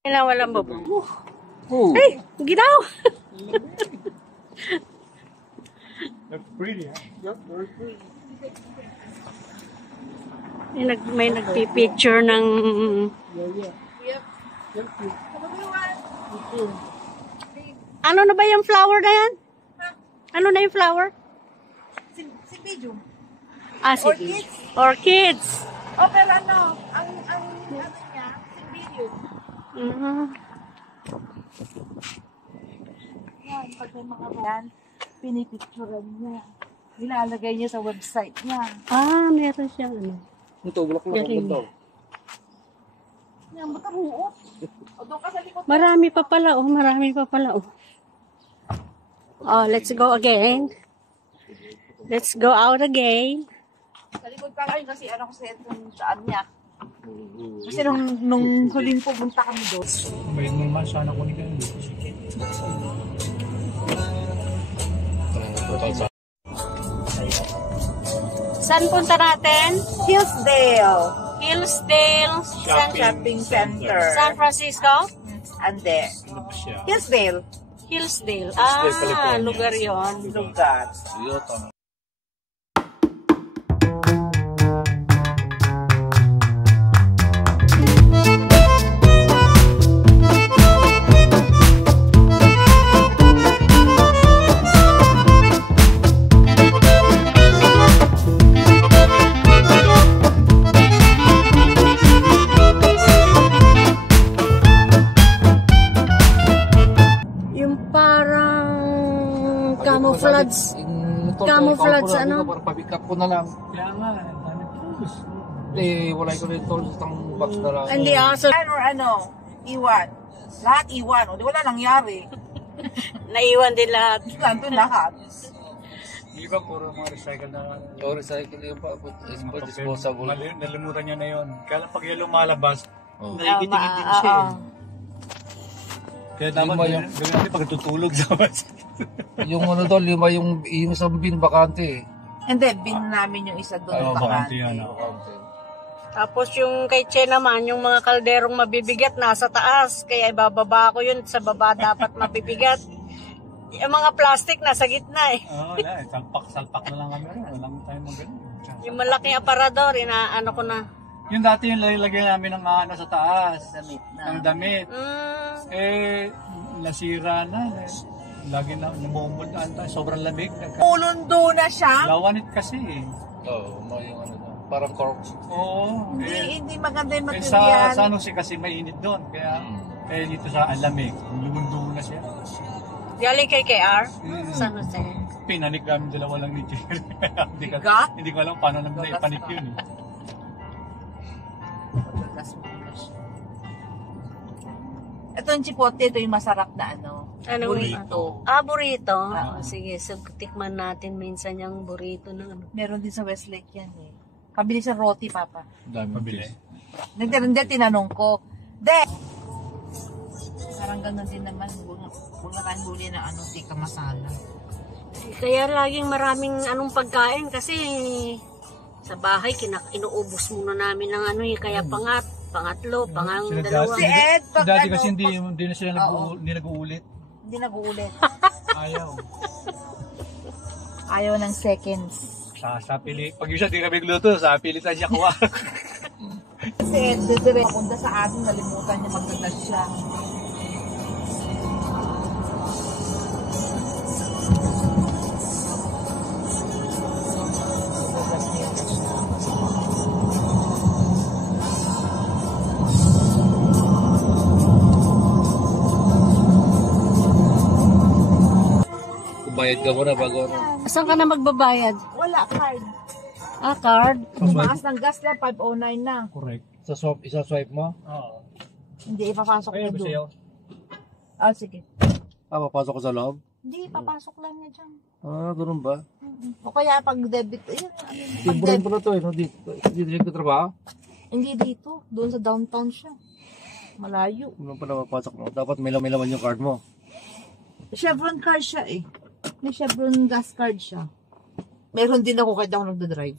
Kailangan walang bubong. Oh. Hey, ginaw! That's pretty, huh? Yep, very pretty. May nagpipicture ng... Yeah. Yep. Yep. Ano na ba yung flower na yan? Ano na yung flower? Si Bidyo. Ah, sige. Orchids. Oh, pero ano niya, si Bidyo. Yan, pag may mga yan, pinipicturean niya. Nilalagay niya sa website niya. Ah, meron siyang ano. Ito, bulak na Galing. daw. Yan, matabuot. O, doon ka sa likod. Marami pa pala, oh. Marami pa pala, oh. Oh, let's go again. Let's go out again. Sa likod ka kayo kasi ano kasi itong saan niya. Kasi nung huling pumunta kami doon. May naman sana kunin ka yun. Saan punta natin? Hillsdale. Hillsdale, Shopping Center. San Francisco? Ande. Ano ba siya? Hillsdale. Hillsdale. California. Lugar yon. Lugar. Toyota. Yung parang camouflage. Camouflage, ano? Para pa-pick up ko na lang. Kaya nga, dami tools. Eh, wala ko rin tools sa box na lang. Hindi so Ano, iwan. Lahat iwan. O, di wala nangyari. naiwan din lahat. Nandun lahat. Di ba puro mga recycle na O, recycle yung pa, mga disposable. Nalimutan niya na yun. Kaya lang pag yan lumalabas, Oh. nakikitingin din siya. Kaya dapat Lima gawin natin pag tutulog sa bas. Yung ano doon, lima yung isang bin bakante eh. Hindi, bin namin yung isa doon. Oo, bakante yan. Bakante. Tapos yung kay Che naman, yung mga kalderong mabibigat nasa taas. Kaya ibababa ko yun. Sa baba dapat mabibigat. Yung mga plastic nasa gitna eh. Oo, wala. Salpak na lang kami rin. Walang tayo magano. Yung malaking aparador, inaano ko na. Yung dati yung lalagyan namin ng ano sa taas. Damit na. Ng damit. Eh, nasira na. Lagi na namumultaan tayo. Sobrang lamig. Pulundo na siya. Lawanit kasi eh. Oo, yung ano doon. Parang cork. Oo. Hindi maganda yung Eh, material. sa ano kasi mainit doon. Kaya dito sa alamig, lumundo na siya. Galing kay KR? San Jose. Pinanik namin dalawa lang ni Jerry. Bigat? Hindi ko alam paano namin naipanik yun eh. Ito yung chipotle, ito yung masarap na ano. Ano Burrito. burrito. Sige, so tikman natin minsan yung burrito ng ano. Meron din sa Westlake yan eh. Pabili sa roti, Papa. Dami Pabili. Hindi, tinanong ko. Parang ganun din naman. Huwag na tayong huli na ano, tika masala. Kaya laging maraming anong pagkain kasi sa bahay inuubos muna namin ng ano eh. Kaya pangatlo, dalawa. Si Ed, pag Dati ano, kasi hindi na sila hindi nag-uulit. hindi nag-uulit. Ayaw. Ayaw ng seconds. Sa pili. Pag isa di kami gluto, sa pilitan siya kuha. Si Ed, dire punta sa atin, nalimutan niya magdadas siya. Bayad ka muna bago ano. Saan ka na magbabayad? Wala, card. Ah, card. Tumaas ng gas na, 509 na. Correct. Isa swipe mo? Oo. Hindi, ipapasok niya doon. Sa'yo. Ah, sige. Papasok ko sa loob? Hindi, ipapasok lang niya dyan. Ah, ganun ba? O kaya pag debit, ayun, Timburan pala to eh, no? Dito ko trabaho? hindi dito, doon sa downtown siya. Malayo. Ano pala mapasok mo? Dapat may laman yung card mo. Chevron card siya eh. May Chevron gas card siya. Meron din ako kahit ako nagdadrive.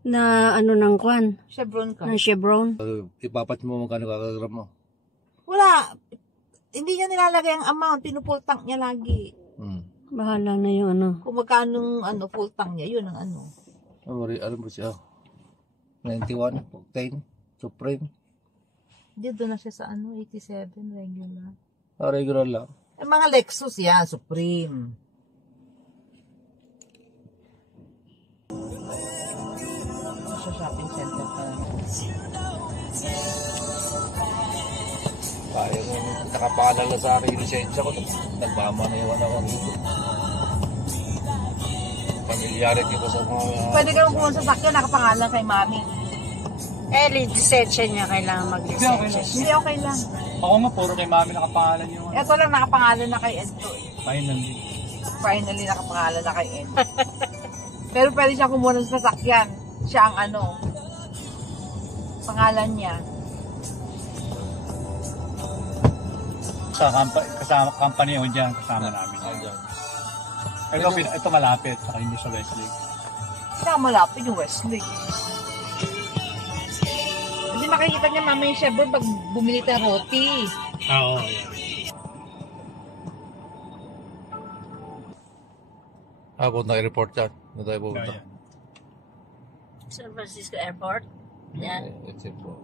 Na ano ng kwan? Chevron card. Ng Chevron? Ipapat mo magkano kakagram mo. Wala. Hindi niya nilalagay ang amount. Pinupull tank niya lagi. Bahala na yung ano. Kung magkano full tank niya, yun ang ano. Ano mo siya? 91, octane, Supreme. Dito na siya sa 87 regular. Regular lang. Mga Lexus yan, Supreme. Sa shopping center pa. Kaya nga, nakapangalan na sa akin yung lisensya ko. Nagmama na yung ako dito. Familiarity ko sa mga... Pwede ka kung sa sakyan, nakapangalan kay mami. Lisensya niya, kailangan mag-lisensya siya. Hindi, okay lang. Ako nga, puro kay mami nakapangalan yung ano. Ito lang nakapangalan na kay Ed. Finally. Finally nakapangalan na kay Ed. Pero pwede siya kumuha ng sasakyan. Siya ang pangalan niya. Sa kasama company yun dyan, kasama namin. Ito malapit, saka hindi sa Westlake. Saka malapit yung Westlake. Hindi makikita niya mama yung Chevron pag bumili ng roti. Oo, yan. Punta airport yan. Na tayo pupunta. San Francisco Airport? Yan. It's it po.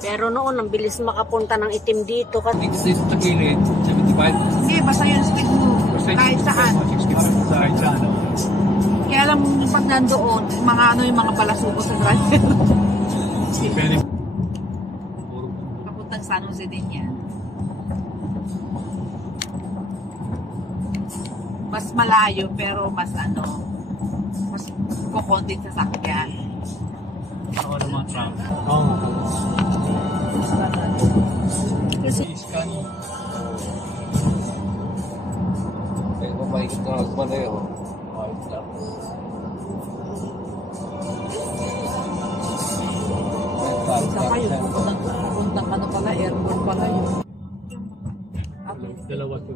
Pero noon, ang bilis makapunta ng itim dito. Exit sa gilid, 75. Hindi, basta yung speed mo. Kahit saan. Kahit saan. Kaya alam mo, pag nandoon, yung mga balasuko sa driver. Pwede. Papuntang San Jose din yan. Mas malayo, pero mas mas kukonting sa sakyan. Ako ng mga trunk. Oo. Kasi, Iskan. Kaya kung maikot na magmanayo, makikot lang. Isa pa yun, pupuntang pala, airport pala yun. Dalawa to.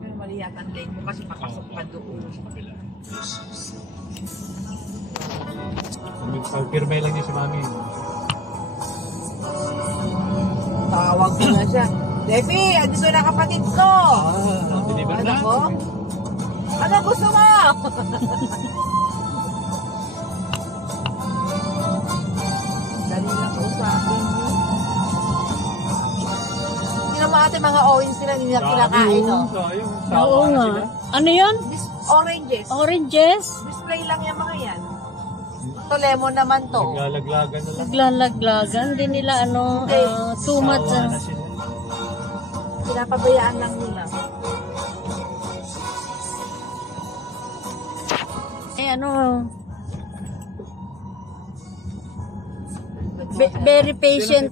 Pero mali yata ang lane mo kasi papasok pa doon. Kabila. Pag-pirmay lang niya si mami. Tawag ko na siya. Depi, andito na kapatid ko. Deliver Ano na. ko? Ano gusto mo? Dali lang ko sa akin. Hindi naman ate mga orange sila nila kinakain, no? oo nga. Ano yun? Oranges. Oranges? Display lang yung mga yan. Ito lemon naman to. Naglalaglagan na lang. Naglalaglagan. Hindi nila too much. Sawa na sila. Pinapabayaan lang nila. Very patient.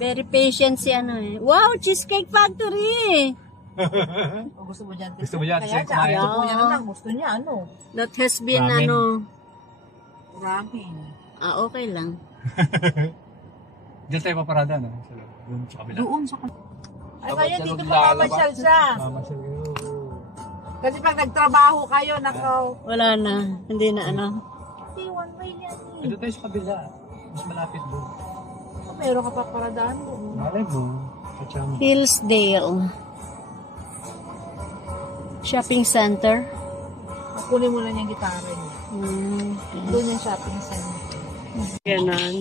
Very patient si Wow, Cheesecake Factory! Kung gusto mo dyan. Gusto mo yan? Kaya Gusto mo yan? gusto niya na lang. Gusto niya That has been Ramen. ramen. okay lang. Diyan tayo paparada, no? Doon sa kabila. Doon sa ay kaya dito pa mamasyal siya. Mama siya. Kasi pag nagtrabaho kayo, nako. Wala na. Hindi na Hindi, one way yan eh. Ito tayo sa kabila. Mas malapit doon. Meron ka pa paradaan doon. Malay mo. Kachang. Hillsdale Shopping Center. Kunin mo lang yung gitara niya. Doon yung shopping center. Ganon.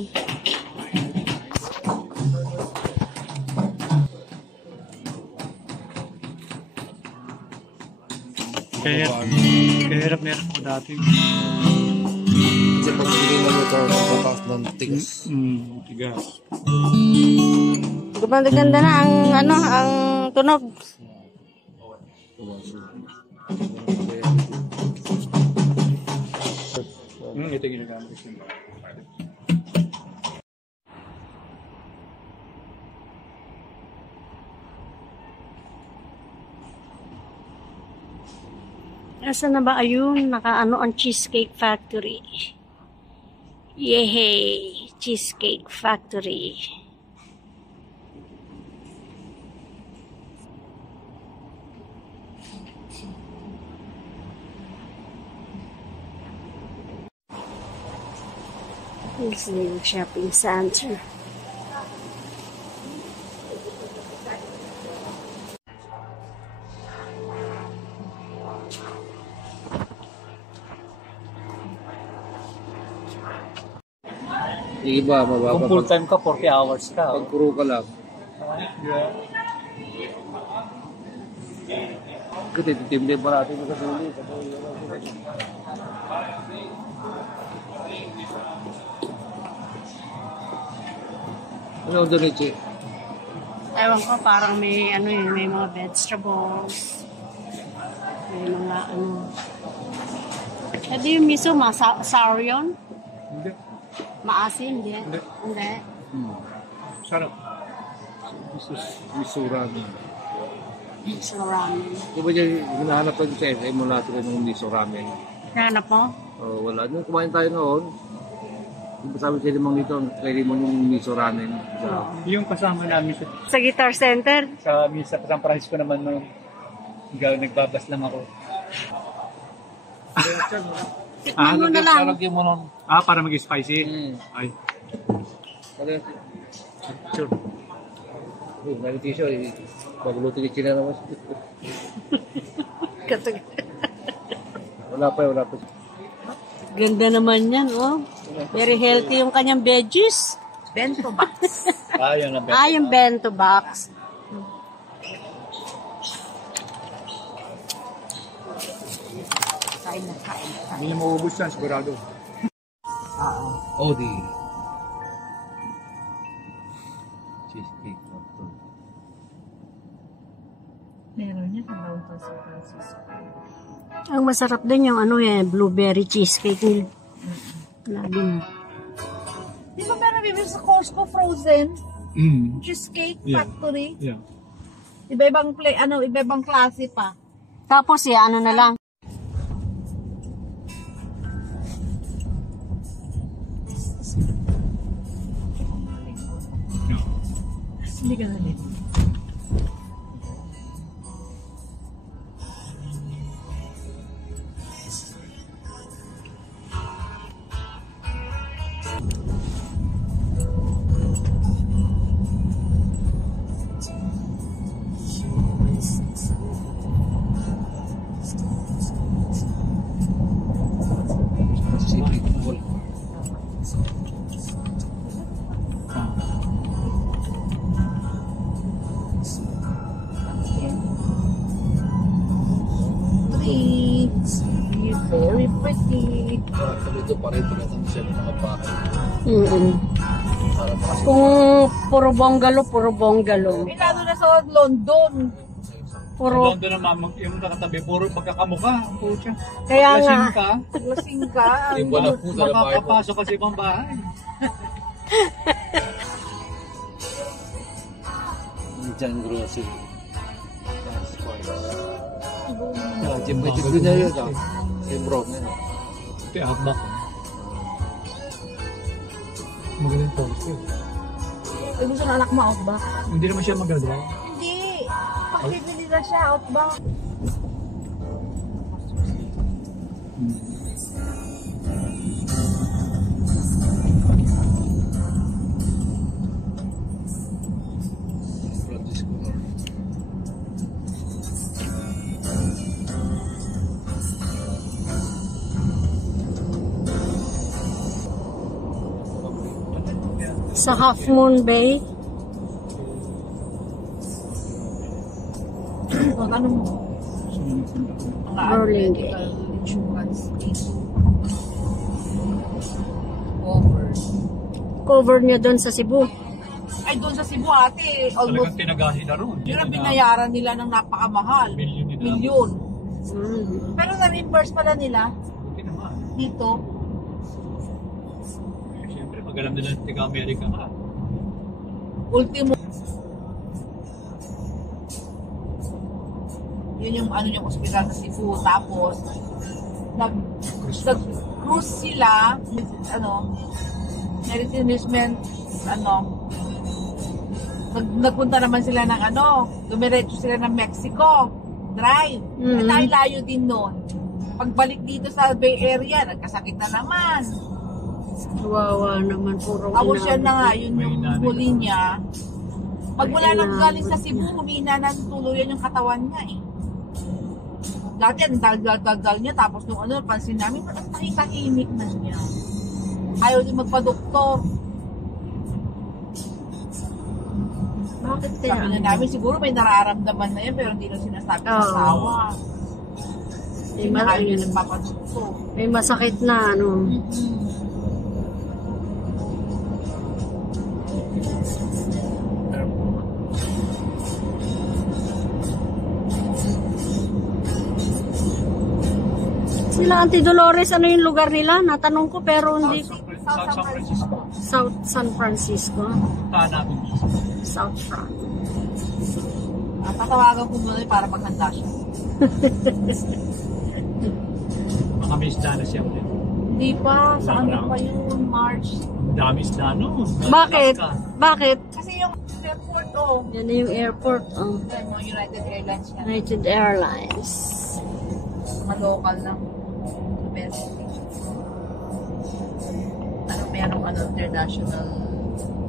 Kaya hirap ko dati. Kasi pag hindi na ito, mataas ng tigas. Tigas. Ganda na ang tunog. Ito yung ginagamit ko. Asa na ba ayun? Nakaano ang Cheesecake Factory. Yehey! Cheesecake Factory. This is yung shopping center. Yung iba, mababa. Kung full time ka, 40 hours ka. Pag crew ka lang. Yeah. Kasi titimli pa natin sa suli. Ano doon, Ichi? Ewan ko, parang may ano yun, may mga vegetables. May mga ano. Ito yung miso, sour yun? Hindi. Maasim, hindi? Hindi. Hindi. Sarap. Miso ramen. Miso ramen. Di ba dyan, hinahanap ko sa SM mo natin ng miso ramen? Hanap mo? Oh, wala. Nung kumain tayo noon, yung sabi sa limang dito, kay Limon yung miso ramen. Yung kasama namin Sa Guitar Center? sa San Francisco naman nung nagbabas lang ako. Tikman mo na lang. Lalagyan mo nun. Para mag-spicy? Ay. Sure. May tissue, magluto ni China naman. Wala pa. Ganda naman yan, oh. Very healthy yung kanyang veggies. Bento box. Yun ang Yung bento box. Kain na, kain. Hindi na maubos yan, sigurado. Odi. Cheesecake. Meron niya sa Downtown San Francisco. Ang masarap din yung ano blueberry cheesecake nila. Lagi mo. Di ba meron bibili sa Costco frozen? Mm. Cheesecake Yeah. Factory? Yeah. Iba-ibang iba-ibang klase pa. Tapos ano na lang. Hindi ka na din. Very pretty. Dito pa rin lang siya ng mga bahay. Kung puro bongalo. Lalo na sa London. Puro, Doon naman, yung nakatabi, puro pagkakamukha. Ang putya. kaya nga. Lasing ka, Lasing ka. Yung wala po sa bahay mo. makakapasok ka sa ibang bahay. Diyan grocery. May tigbi na yun. Yung brown na yun. Ito yung outback. Magaling post yun. Ay, gusto na anak mo out ba? Hindi naman siya magagawa. Hindi. Pagbibili na siya out ba? Sa Half Moon Bay. O, ano mo? Mga Burlingame. medical insurance dito. Covered. Cover niya doon sa Cebu. Ay, doon sa Cebu ate, Talagang almost tinagahin na ron. yun ang binayaran nila ng napakamahal. Milyon nila. Milyon. Mm. Pero na-reimburse pala nila Buti naman. dito. Siyempre, mag-alam nila ng taga-Amerika ka. Ultimo. Yun yung ano yung ospital sa Cebu. Tapos, nag-cruise sila, merit nagpunta naman sila ng dumiretso sila ng Mexico. Drive. Mhm. Layo din noon. Pagbalik dito sa Bay Area, nagkasakit na naman. Kawawa naman, puro Tapos yan na nga, yun May yung inabot. huli niya. Pag wala May nang inabot. galing sa Cebu, humina na tuluyan yung katawan niya eh. Dati ang dal-dal niya, tapos nung ano, pansin namin, parang tahimik na niya. Ayaw din magpa-doktor. Bakit Sabi kaya? na namin, siguro may nararamdaman na yan, pero hindi na sinasabi sa Oo. asawa. May, Kasi ma- ayaw niya nagpapadoktor. may masakit na, ano. Sila Auntie Dolores, ano yung lugar nila? Natanong ko pero hindi. San Francisco. South San Francisco. Puntahan natin. South Front. Patawagan ko muna para maghanda siya. Mga may isda na siya ulit. Hindi pa, sa ano pa yun, March. Ang dami isda, no? Bakit? Alaska. Bakit? Kasi yung airport, oh. Yan na yung airport. Oh. Yan, mga United Airlines yan. United Airlines. Mga local lang. Domestic. Ano, merong ano, international.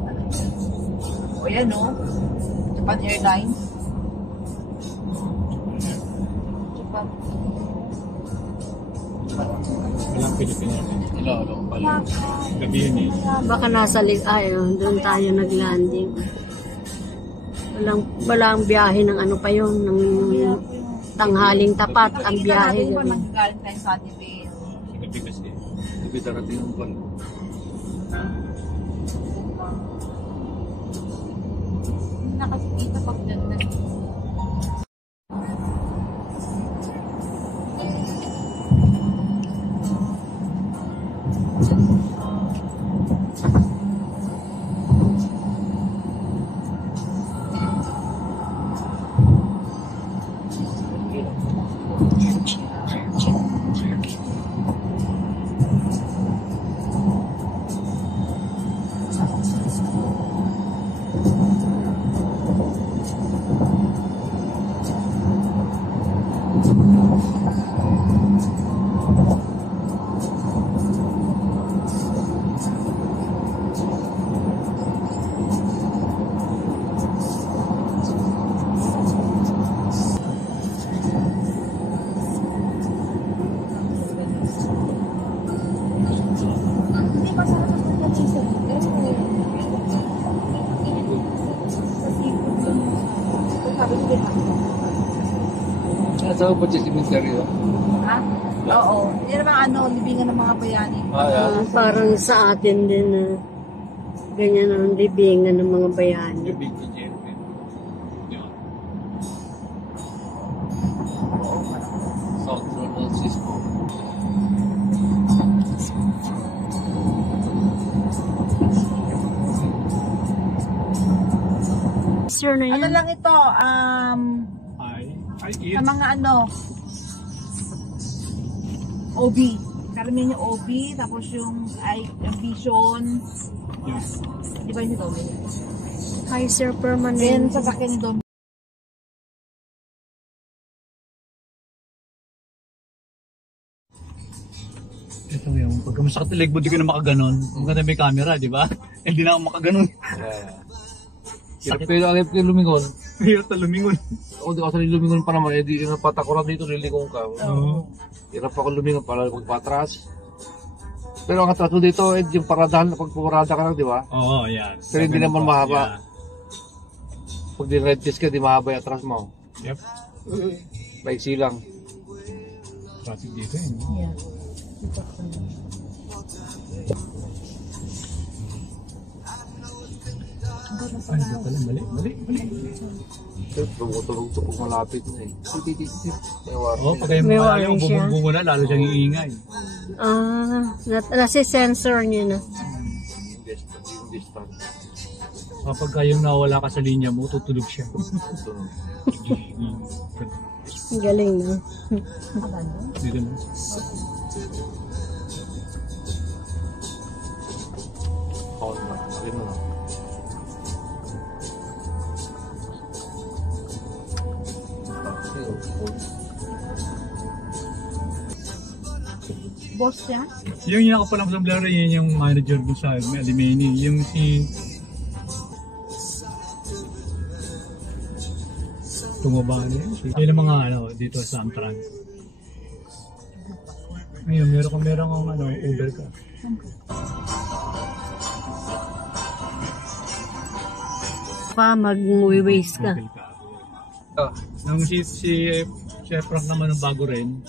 Ano. O yan, no? Japan Airlines. Japan. Walang Pilipinas. Ilolo pala. Gabihin eh. Baka nasa doon tayo nag-landing. Walang biyahe ng ano pa yun, ng tanghaling tapat ang biyahe. Hindi pa Gabi. nanggagaling tayo sa Tibet. Gabi kasi. Gabi darating yung pan. Hindi na kasi kita pag nag Hindi pa sana kasi sa sabi ko din Nasa ba siya cemetery? ha? Oo. Yan naman ano, libingan ng mga bayani. Parang sa atin din na ganyan ang libingan ng mga bayani. Gabi ko dyan. South San Francisco. Sure na Ano yan. lang ito, Ay, sa mga ano, OB. Karamihan yung OB, tapos yung vision. Di ba yun ito? Kaiser Then, Permanente. sasakyan doon. ito yung pagka masakit ang leg mo, di ka na makaganon. Kung ka na may camera, di ba? Hindi na ako makaganon. Pero ang hirap yung lumingon. Hirap na lumingon. Ako di ako sa lumingon pa naman. Eh di napatakuran dito, lilingon ka. Oo. Hirap ako lumingon para magpatras. Pero ang atras mo dito, eh, yung paradahan, pag pumarada ka lang, di ba? Oo, yan. Pero hindi naman mahaba. Pag di-red test ka, di mahaba yung atras mo. Yep. Maiksi lang. Traffic dito eh. Yeah. Ano ba pala? Mali. Pero tumutulog ito pag malapit na eh. May warning. Oo, pag kayo May mga warning yung siya. bubong na, lalo siyang iingay. Nasi sensor niya na. Yung distance. Kapag kayong nawala ka sa linya mo, tutulog siya. Ang galing na. Dito na. Oo na. Ganun na. boss niya? Yung nakapalang sombrero, yun yung manager doon sa Alimeni. Yung si... Tumaba niya. Yun ang mga dito sa Amtrak. Ngayon, meron kang Uber ka. Pa, mag-waste ka. Nung si Chef Frank naman ng bago rin,